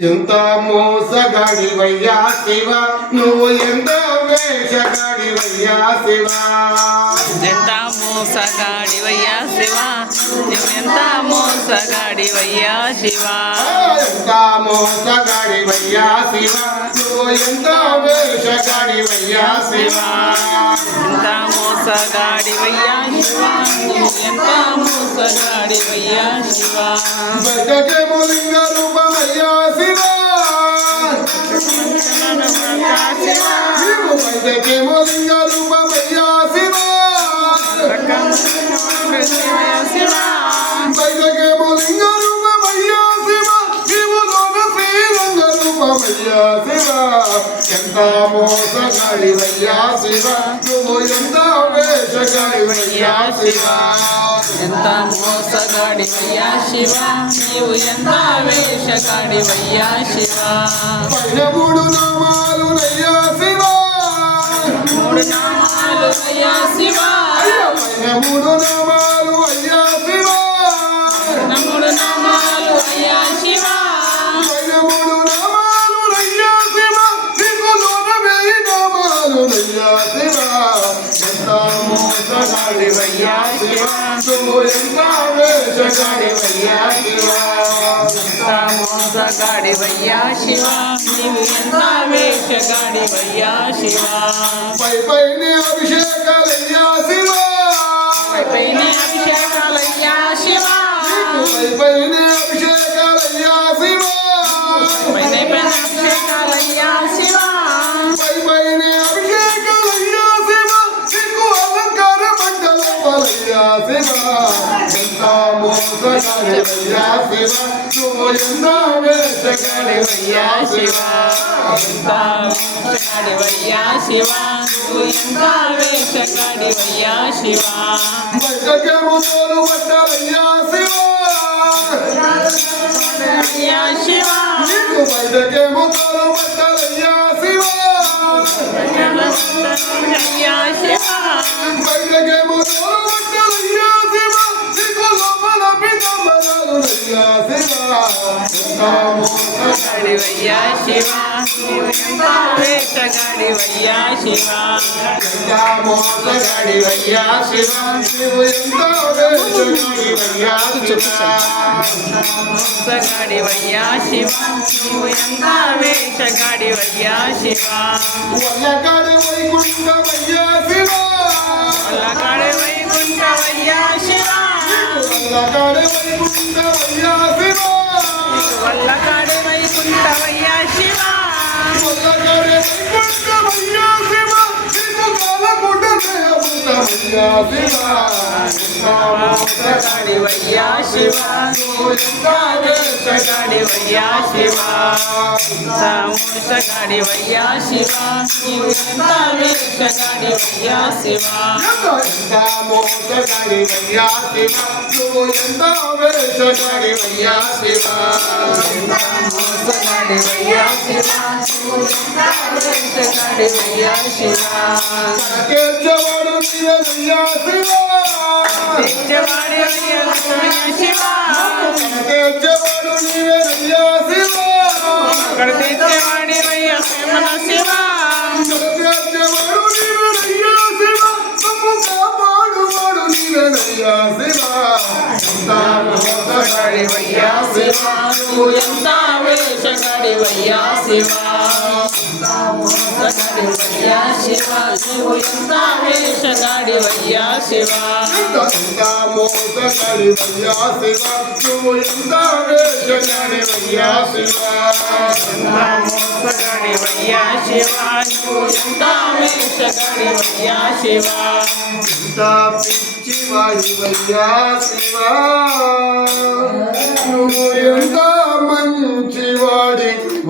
ఎంత మోసగాడివయ్యా శివ నువ్వు ఎంత వేషగాడివయ్యా శివ ఎంత మోసగాడివయ్యా శివ నువ్వెంత మోసగాడివయ్యా శివ ఎంత మోసగాడివయ్యా శివ నువ్వు ఎంత వేషగాడివయ్యా శివ ఎంత మోసగాడివయ్యా శివ. నువ్వెంత మోసగాడివయ్యా శివ. బయటకేమో లింగ రూపమయ్యా శివ. నీవు బయటకేమో లింగ రూపమయ్యా శివ. బయటకేమో ఎంత మోసగాడివయ్యా శివ నువ్వు ఎంత వేషగాడివయ్యా శివ ఎంత మోసగాడివయ్యా శివ నీవు ఎంత వేషగాడివయ్యా శివ పైన మూడు నామాలు నయ్యా శివ మూడు నామాలు అయ్యా శివ. అయ్యా పైన మూడు నామాలు అయ్యా నువ్వు ఎంత వేషగాడివయ్యా శివ ఎంత మోసగాడివయ్యా శివ నీవు ఎంత శివ ఎంత మోసగాడివయ్యా శివ నువ్వు శివ శివ శివ శివ నీకు తోలు శివ గాడివయ్యా శివ. వేషగాడివయ్యా శివ. ఎంత మోసగాడివయ్యా శివ. వేషగాడివయ్యా శివ. మోసగాడివయ్యా శివ. వల్లకాడు వైకుంఠవయ్యా శివ. వల్లకాడు వైకుంఠవయ్యా శివ. వల్లకాడు వైకుంఠమయ్యా శివ. నీకు కాలకుండ దేహముంటమయ్యా శివ ఎంత మోసగాడివయ్యా శివ నువ్వు ఎంత వేషగాడివయ్యా శివ ఎంత మోసగాడివయ్యా శివ నువ్వు ఎంత వేషగాడివయ్యా శివ ఎంత మోసగాడివయ్యా శివ నువ్వు ఎంత వేషగాడివయ్యా శివా. మోసగాడివయ్యా శివా నువ్వు ఎంత వేషగాడివయ్యా శివా కేశవాడు శివా శివ తెచ్చవాడివయ్యా శివ కేశవాడు నీవయ్యా శివ అక్కడ తెచ్చేవాడివయ్యా మన శివ కేశవాడు నీవయ్యా శివ తప్పు కాపాడువాడు నీవయ్యా శివ ఎంత మోసగాడివయ్యా నువ్వు ఎంత వేషగాడివయ్యా శివా మోసగాడివయ్యా శివా నువ్వు ఎంత వేషగాడివయ్యా శివా ఎంత మోసగాడివయ్యా శివా.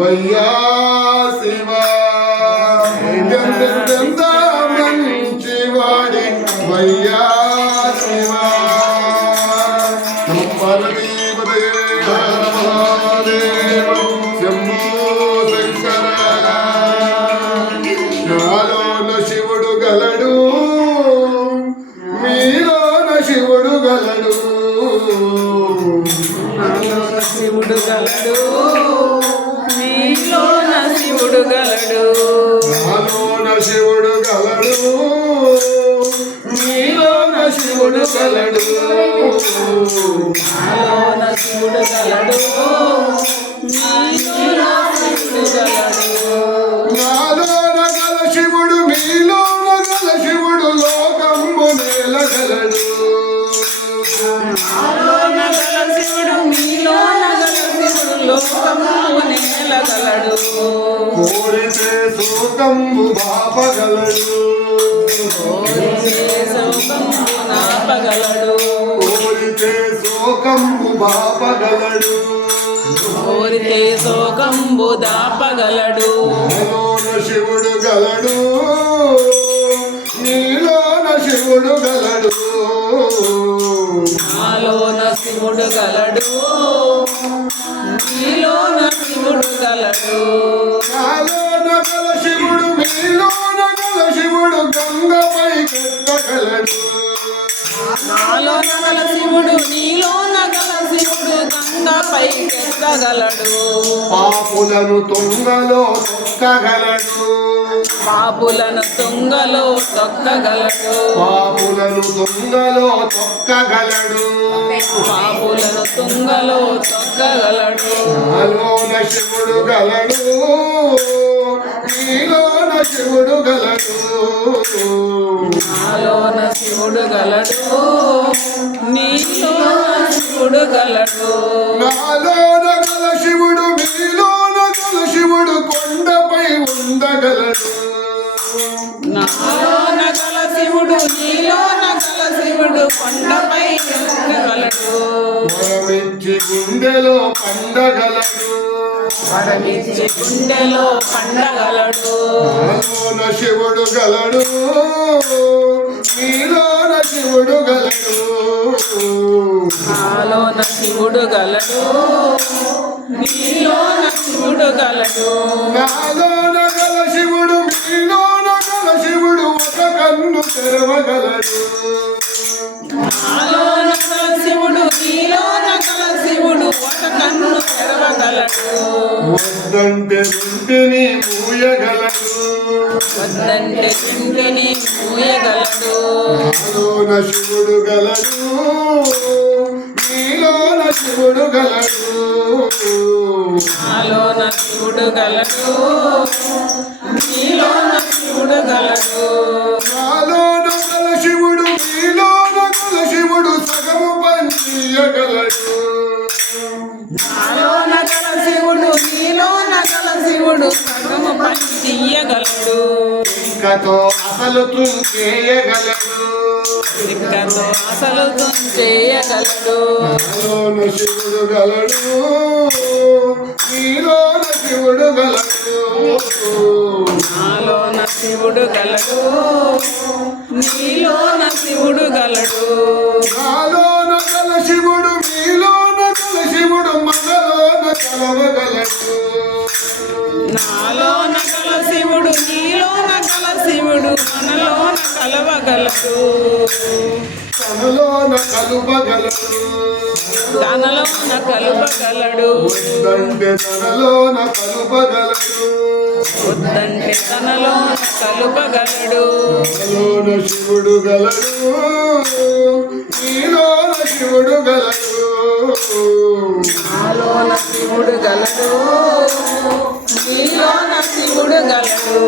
మంచివాడి వయ్యా శివ. ఎంతెంత మంచివాడి వయ్యా శివ. శివుడు గలడు నాలోన శివుడు గలడు నీలో శివుడు గలడు నాలోన గల శివుడు మీలోన గల శివుడు లోకంబు నేల గలడు నాలోన గల శివుడు మీలోన గల శివుడు లోకము నేలగలడు. కోరితే సూకంబు బాపగలడు. కోరితే శోకంబు నాపగలడు కోరితే సోకంబు బాపగలడు. కోరితే శోకంబు దాపగలడు. నాలోన శివుడు గలడు. నీలోన శివుడు గలడు. నాలోన శివుడు గలడు. నీలోన శివుడు గలడు. కెక్కగలడు పాపులను తొంగలో తొక్కగలడు. పాపులను తుంగలో తొక్కగలడు. పాపులను తొంగలో తొక్కగలడు. పాపులను తుంగలో తొక్కగలడు. నాలోన శివుడు గలడు నీలోన శివుడు గలడు. నాలోన శివుడు గలడు నీలోన శివుడు. గలడు నాలోన గల శివుడు మీలోన గల శివుడు కొండపై ఉండగలడు. నాలోన గల శివుడు నీలోన గల శివుడు కొండపై ఎక్కగలడు వరమిచ్చి గుండెలో పండగలడు. గుండెలో పండగలడు. నాలోన శివుడు గలడు. నీలోన శివుడు గలడు నాలోన శివుడు గలడు నీలోన శివుడు గలడు నాలోన గల శివుడు మీలోన గల శివుడు ఒక కన్ను తెరవగలడు. నాలోన వద్దంటే వింటిని మూయగలడు. వద్దంటే ఇంటిని మూయగలడు. నాలోన శివుడు గలడు. నీలోన శివుడు గలడు. నాలోన శివుడు గలడు. నీలోన శివుడు గలడు. శివుడు సగము పని చెయ్యగలడు. ఇంకతో అసలు తుంచేయగలడు దిక్కతో అసలు చేయగలడు. నాలోన శివుడు గలడు. నీలోన శివుడు గలడు. నాలోన శివుడు గలడు. నీలోన శివుడు గలడు. నాలోన గల శివుడు మీలోన గల శివుడు మనలోన కలవగలడు నాలోన గల శివుడు నీలోన గల శివుడు మనలోన కలవగలడు తనలోన కలుపగలడు తనలోన కలుపగలడు వద్దంటే తనలోన కలుపగలడు వద్దంటే శివుడు గలడు. నీలోన శివుడు గలడు. నాలోన శివుడు గలడు. నీలోన శివుడు గలడు.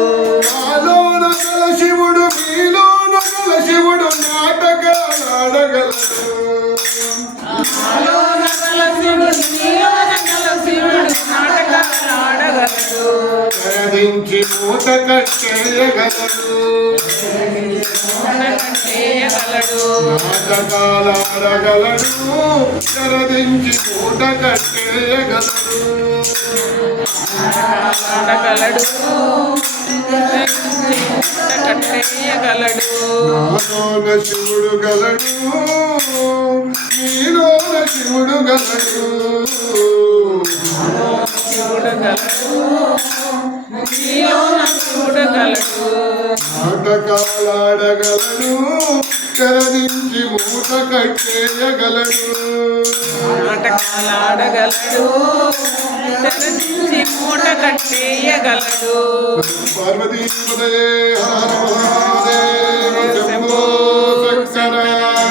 నాలోన గల శివుడు మీలోన గల శివుడు నాటకాలు ఆడగలడు. నాలోన గల శివుడు నీలోన గల శివుడు నాటకాలు ఆడగలడు. కరదించి మూట కట్టేయగలడు. చేయగలడు నాటకాలు కరదించి మూట కట్టేయగలడు ఆడగలడు కట్టేయగలడు నాలోన శివుడు గలడు నీలోన శివుడు గలడు చూడగలడు చూడగలడు నాటకాలాడగలడు కరదించి మూత కట్టేయగలడు నాటకాలాడగలడు కరదించి మూట కట్టేయగలడు పార్వతీ హర హర